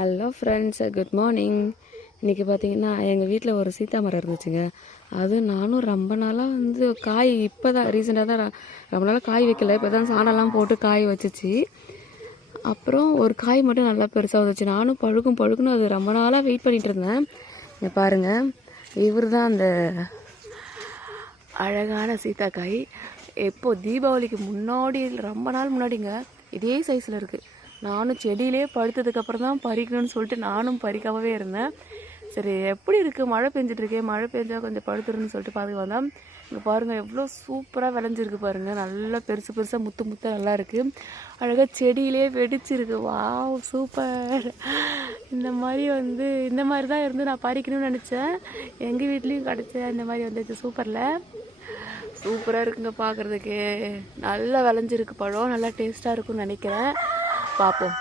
Hello friends, good morning. இன்றைக்கி பார்த்தீங்கன்னா எங்கள் வீட்டில் ஒரு சீத்தா மரம் இருந்துச்சுங்க. அது நானும் ரொம்ப நாளாக காய் இப்போ தான் ரீசெண்டாக தான் ரொம்ப நாளாக காய் வைக்கல. இப்போ தான் சாணம்லாம் போட்டு காய் வச்சிச்சு. அப்புறம் ஒரு காய் மட்டும் நல்லா பெருசாக வந்துச்சு. நானும் பழுக்குன்னு அது ரொம்ப நாளாக வெயிட் பண்ணிகிட்டு இருந்தேன். இங்கே பாருங்கள், இவர் தான் அந்த அழகான சீத்தாக்காய். எப்போது தீபாவளிக்கு முன்னாடி, ரொம்ப நாள் முன்னாடிங்க, இதே சைஸில் இருக்குது. நானும் செடியிலே படுத்ததுக்கப்புறம் தான் பறிக்கணும்னு சொல்லிட்டு நானும் பறிக்காமவே இருந்தேன். சரி, எப்படி இருக்குது, மழை பெஞ்சிட்ருக்கேன், மழை பெஞ்சால் கொஞ்சம் படுத்துருன்னு சொல்லிட்டு பார்த்து வந்தேன். இங்கே பாருங்கள், எவ்வளோ சூப்பராக விளைஞ்சிருக்கு பாருங்கள். நல்லா பெருசாக முத்து நல்லா இருக்குது. அழகாக செடியிலே வெடிச்சிருக்கு. Wow, super. இந்த மாதிரி தான் நான் பறிக்கணும்னு நினச்சேன். எங்கள் வீட்லேயும் கிடச்சேன். இந்த மாதிரி வந்துச்சு. சூப்பராக இருக்குங்க பார்க்குறதுக்கு. நல்லா விளைஞ்சிருக்கு பழம். நல்லா டேஸ்ட்டாக இருக்கும்னு நினைக்கிறேன். பார்ப்போம்.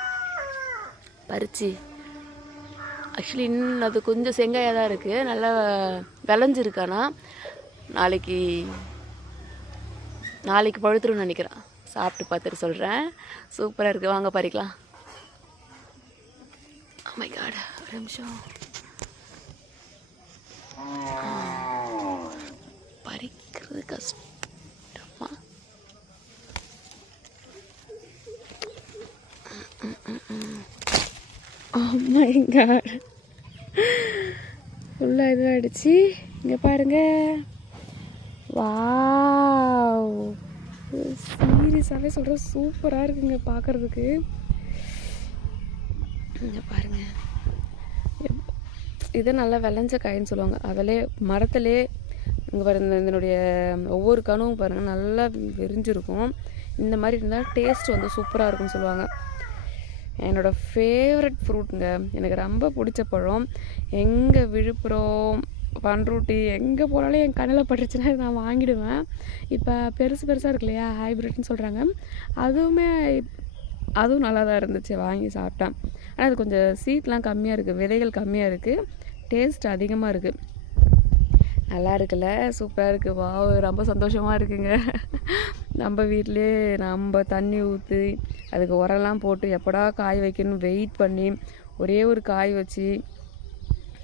பறிச்சு ஆக்சுவலி இன்னும் அது கொஞ்சம் செங்காயாக தான் இருக்குது. நல்லா விளைஞ்சிருக்கானா நாளைக்கு பழுத்துருன்னு நினைக்கிறேன். சாப்பிட்டு பார்த்துட்டு சொல்கிறேன். சூப்பராக இருக்குது, வாங்க பறிக்கலாம். Oh my God, ஒரு நிமிஷம். பறிக்கிறது கஷ்டமா? Oh my God, ஃபுல்லாக இதுவாகிடுச்சு. இங்கே பாருங்க. வாவ், சீரியஸாகவே சொல்கிறேன், சூப்பராக இருக்குங்க பார்க்குறதுக்கு. இங்கே பாருங்கள், இதை நல்லா விளைஞ்ச காயின்னு சொல்லுவாங்க. அதிலே மரத்திலே இங்கே பாருங்க, இதனுடைய ஒவ்வொரு கணுவும் பாருங்கள் நல்லா விரிஞ்சிருக்கும். இந்த மாதிரி இருந்தால் டேஸ்ட் சூப்பராக இருக்கும்னு சொல்லுவாங்க. என்னோடய ஃபேவரட் ஃப்ரூட்டுங்க. எனக்கு ரொம்ப பிடிச்ச பழம். எங்கே விழுப்புரம், பண்ருட்டி எங்கே போனாலும் என் கண்ணில் பட்டுருச்சுன்னா நான் வாங்கிடுவேன். இப்போ பெருசாக இருக்கு இல்லையா, ஹைப்ரிட்னு சொல்கிறாங்க. அதுவும் நல்லா தான் இருந்துச்சு, வாங்கி சாப்பிட்டேன். ஆனால் அது கொஞ்சம் சீட்லாம் கம்மியாக இருக்குது, விதைகள் கம்மியாக இருக்குது, டேஸ்ட் அதிகமாக இருக்குது. நல்லா இருக்குல்ல, சூப்பராக இருக்குது. வா, ரொம்ப சந்தோஷமாக இருக்குங்க. நம்ம வீட்டிலே நம்ம தண்ணி ஊற்றி அதுக்கு உரம்லாம் போட்டு எப்படா காய் வைக்கணும்னு வெயிட் பண்ணி ஒரே ஒரு காய் வச்சு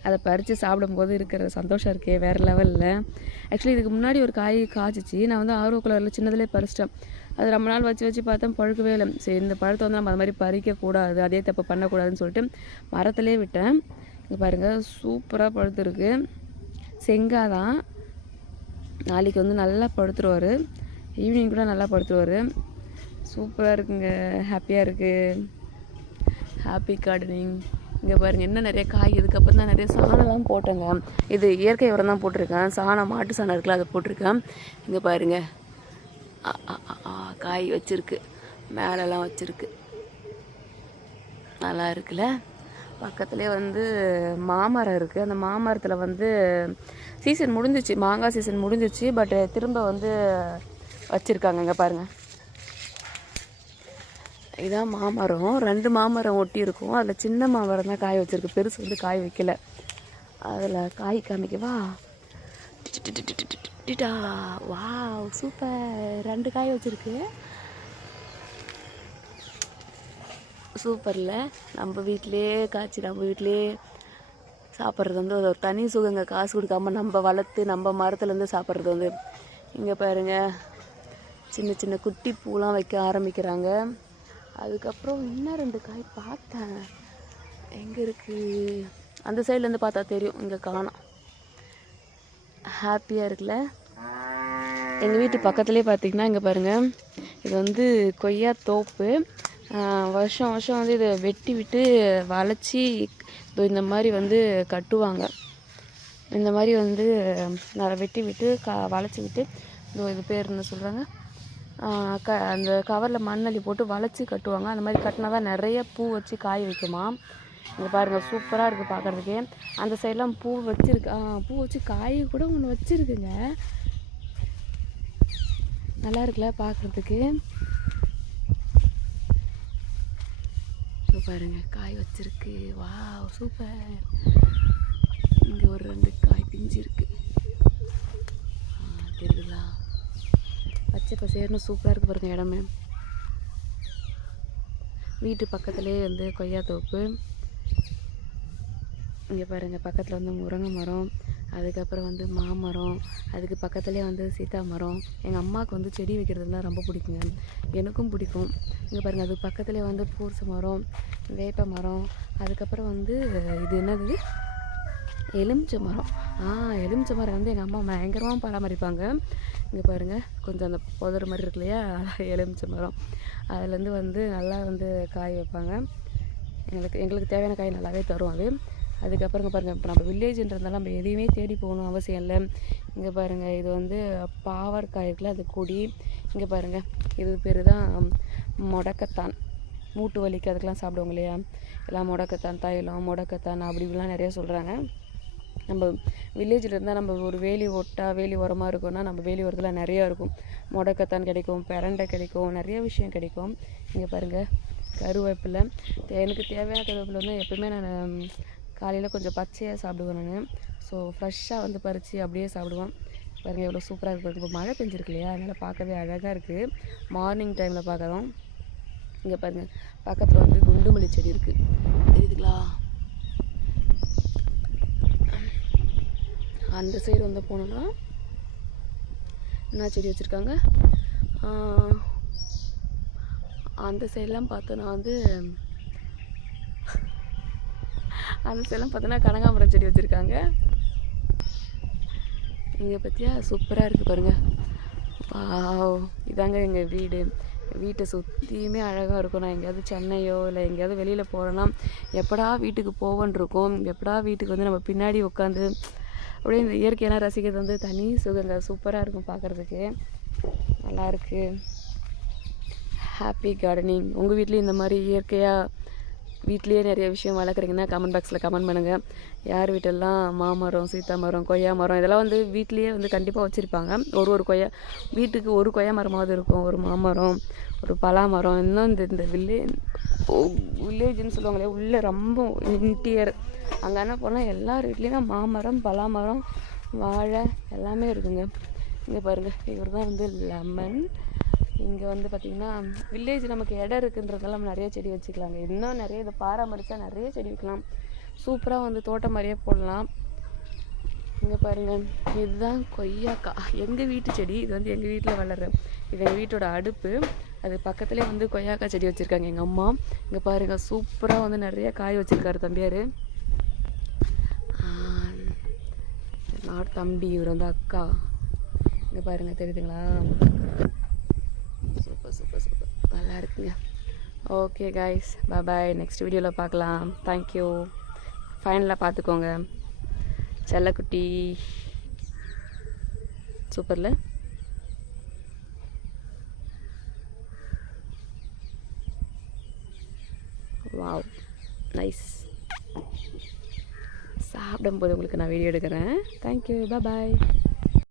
அதை பறித்து சாப்பிடும்போது இருக்கிற சந்தோஷம் இருக்கே வேறு லெவலில். ஆக்சுவலி இதுக்கு முன்னாடி ஒரு காய் காய்ச்சிச்சு. நான் ஆர்வ கலரில் சின்னதுலேயே பறிச்சிட்டேன். அது ரொம்ப நாள் வச்சு பார்த்தேன், பழுக்கவே இல்லை. சரி, இந்த பழத்தை நம்ம அது மாதிரி பறிக்கக்கூடாது, அதே தப்பு பண்ணக்கூடாதுன்னு சொல்லிட்டு மரத்துலேயே விட்டேன். இங்கே பாருங்கள், சூப்பராக பழுத்துருக்கு. செங்காய் தான். நாளைக்கு நல்லா படுத்துருவார். ஈவினிங் கூட நல்லா படுத்துருவார். சூப்பராக இருக்குங்க, ஹாப்பியாக இருக்குது. Happy gardening. இங்கே பாருங்கள், இன்னும் நிறைய காய். இதுக்கப்புறம் தான் நிறைய சாணம்லாம் போட்டேங்க. இது இயற்கை உரம் தான் போட்டிருக்கேன். சாணம், மாட்டு சாணம் இருக்குல்ல, அதை போட்டிருக்கேன். இங்கே பாருங்கள், காய் வச்சுருக்கு, மேலெல்லாம் வச்சுருக்கு. நல்லா இருக்குல்ல. பக்கத்துலேயே மாமரம் இருக்குது. அந்த மாமரத்தில் சீசன் முடிஞ்சிச்சு, மாங்காய் சீசன் முடிஞ்சிச்சு. பட் திரும்ப வச்சுருக்காங்க. இங்கே பாருங்கள், இதான் மாமரம். 2 மாமரம் ஒட்டி இருக்கும். அதில் சின்ன மாமரம் தான் காய் வச்சுருக்கு, பெருசு காய் வைக்கல. அதில் காய் காமிக்கவா? வா, சூப்பர். 2 காய் வச்சுருக்கு. சூப்பரில். நம்ம வீட்டிலே காய்ச்சி நம்ம வீட்டிலே சாப்பிட்றது அது ஒரு தனி சுகங்க. காசு கொடுக்காம நம்ம வளர்த்து நம்ம மரத்துலேருந்து சாப்பிட்றது இங்கே பாருங்கள், சின்ன சின்ன குட்டி பூலாம் வைக்க ஆரம்பிக்கிறாங்க. அதுக்கப்புறம் இன்னும் 2 காய் பார்த்தேன். எங்கே இருக்குது? அந்த சைட்லேருந்து பார்த்தா தெரியும், இங்கே காணோம். ஹாப்பியாக இருக்குல்ல. எங்கள் வீட்டு பக்கத்துலேயே பார்த்திங்கன்னா இங்கே பாருங்கள், இது கொய்யா தோப்பு. வருஷம் இதை வெட்டி விட்டு வளைச்சி இந்த மாதிரி கட்டுவாங்க. இந்த மாதிரி வெட்டி விட்டு வளைச்சி விட்டு இது பேர் என்ன சொல்கிறாங்க, அந்த கவரில் மண்ணள்ளி போட்டு வளைச்சி கட்டுவாங்க. அந்த மாதிரி கட்டினா தான் நிறைய பூ வச்சு காய் வைக்குமா. இங்கே பாருங்கள், சூப்பராக இருக்குது பார்க்குறதுக்கே. அந்த சைடெலாம் பூ வச்சுருக்கு. பூ வச்சு காய் கூட ஒன்று வச்சுருக்குங்க. நல்லா இருக்குல்ல பார்க்குறதுக்கு. பாருங்க, காய் வச்சிருக்கு. வா, சூப்பர். இங்கே ஒரு 2 காய் பிஞ்சு இருக்கு, தெரியுதுங்களா? பச்சை பசேர்னு சூப்பராக இருக்குது பாருங்கள் இடமே. வீட்டு பக்கத்துலேயே கொய்யா தோப்பு. இங்கே பாருங்கள் பக்கத்தில் வந்து முருங்கை மரம், அதுக்கப்புறம் வந்து மாமரம், அதுக்கு பக்கத்துலேயே வந்து சீத்தா மரம். எங்கள் அம்மாவுக்கு வந்து செடி வைக்கிறதுலாம் ரொம்ப பிடிக்குங்க, எனக்கும் பிடிக்கும். இங்கே பாருங்கள் அது பக்கத்துலேயே வந்து பூசை மரம், வேப்ப மரம், அதுக்கப்புறம் வந்து இது என்னது எலுமிச்சை மரம். எலுமிச்சை மரம் வந்து எங்கள் அம்மா பயங்கரமாக பராமரிப்பாங்க. இங்கே பாருங்கள் கொஞ்சம் அந்த புதர் மாதிரி இருக்கு இல்லையா, எலுமிச்சை மரம். அதுலேருந்து வந்து நல்லா வந்து காய் வைப்பாங்க. எங்களுக்கு தேவையான காய் நல்லாவே தரும் அது. அதுக்கப்புறம் பாருங்கள் இப்போ நம்ம வில்லேஜுன்றதுனால நம்ம எதையுமே தேடி போகணும் அவசியம் இல்லை. இங்கே பாருங்கள் இது வந்து பாவற்காய் இருக்குல்ல, அது கொடி. இங்கே பாருங்கள் இது பேர் தான் முடக்கத்தான். மூட்டு வலிக்கு அதுக்கெலாம் சாப்பிடுவாங்க இல்லையா, எல்லாம் முடக்கத்தான் தைலம், முடக்கத்தான் அப்படி இப்படிலாம் நிறையா சொல்கிறாங்க. நம்ம வில்லேஜில் இருந்தால் நம்ம ஒரு வேலி வேலி உரமாக இருக்கும்னா நம்ம வேலி உரத்தில் நிறையா இருக்கும். முடக்கத்தான் கிடைக்கும், பிரண்டை கிடைக்கும், நிறைய விஷயம் கிடைக்கும். இங்கே பாருங்கள் கருவேப்பிலை. எனக்கு தேவையான கருவேப்பிலை வந்து எப்போயுமே நான் காலையில் கொஞ்சம் பச்சையாக சாப்பிடுவேன் நான். ஸோ ஃப்ரெஷ்ஷாக வந்து பறித்து அப்படியே சாப்பிடுவேன். பாருங்கள் எவ்வளோ சூப்பராக இருக்குது. இப்போ மழை பெஞ்சிருக்கு இல்லையா, அதனால் பார்க்கவே அழகாக இருக்குது மார்னிங் டைமில் பார்க்குறோம். இங்கே பாருங்கள் பக்கத்தில் வந்து குண்டுமல்லி செடி இருக்குது, தெரியுதுங்களா? அந்த சைடு வந்து போனோன்னா என்ன செடி வச்சுருக்காங்க, அந்த சைடெலாம் பார்த்தோன்னா வந்து அந்த சைடெலாம் பார்த்தோன்னா கனகாம்பரம் செடி வச்சுருக்காங்க. இங்கே பார்த்தியா சூப்பராக இருக்குது பாருங்கள். இதாங்க எங்கள் வீட்டை சுற்றியுமே அழகாக இருக்கும். நான் எங்கேயாவது சென்னையோ இல்லை எங்கேயாவது வெளியில் போகிறேன்னா எப்படா வீட்டுக்கு போவோன்னு இருக்கும். எப்படா வீட்டுக்கு வந்து நம்ம பின்னாடி உட்காந்து அப்படியே இந்த இயற்கையெல்லாம் ரசிக்கிறது வந்து தனி சுகங்க, சூப்பராக இருக்கும் பார்க்குறதுக்கு, நல்லாயிருக்கு. Happy gardening. உங்கள் வீட்லேயும் இந்த மாதிரி இயற்கையாக வீட்லேயே நிறைய விஷயம் வளர்க்குறீங்கன்னா கமெண்ட் பாக்ஸில் கமெண்ட் பண்ணுங்கள். யார் வீட்டெல்லாம் மாமரம், சீத்தா மரம், கொய்யா மரம் இதெல்லாம் வந்து வீட்லேயே வந்து கண்டிப்பாக வச்சுருப்பாங்க. ஒரு கொய்யா வீட்டுக்கு ஒரு கொய்யா மரமாவது இருக்கும், ஒரு மாமரம், ஒரு பலா மரம். இன்னும் இந்த வில்லேஜ்னு சொல்லுவாங்களே உள்ளே ரொம்ப இன்டீரியர் அங்கே போனால் எல்லார் வீட்லேயுமே மாமரம், பலா மரம், வாழை எல்லாமே இருக்குங்க. இங்கே பாருங்கள் இவர் தான் வந்து லெமன். இங்கே வந்து பார்த்திங்கன்னா வில்லேஜ் நமக்கு இடம் இருக்குன்றதால நம்ம நிறைய செடி வச்சுக்கலாங்க. இன்னும் நிறைய இதை பராமரித்தா நிறைய செடி வைக்கலாம், சூப்பராக வந்து தோட்டம் மாதிரியே போடலாம். இங்கே பாருங்கள் இதுதான் கொய்யாக்காய், எங்கள் வீட்டு செடி. இது வந்து எங்கள் வீட்டில் வளர்ற, இது எங்கள் வீட்டோட அடுப்பு. அது பக்கத்துலேயே வந்து கொய்யாக்காய் செடி வச்சுருக்காங்க எங்கள் அம்மா. இங்கே பாருங்கள் சூப்பராக வந்து நிறைய காய் வச்சுருக்காரு தம்பியார். நான் தம்பி, இவர் வந்து அக்கா. இங்கே பாருங்கள் தெரியுதுங்களா, சூப்பர் நல்லா இருக்குங்க. ஓகே கைஸ், பாய். நெக்ஸ்ட் வீடியோவில் பார்க்கலாம். தேங்க்யூ. ஃபைனலாக பார்த்துக்கோங்க செல்லக்குட்டி, சூப்பரில். Wow nice. சாப்பிடும்போது உங்களுக்கு நான் வீடியோ எடுக்கிறேன். தேங்க்யூ, பாய்.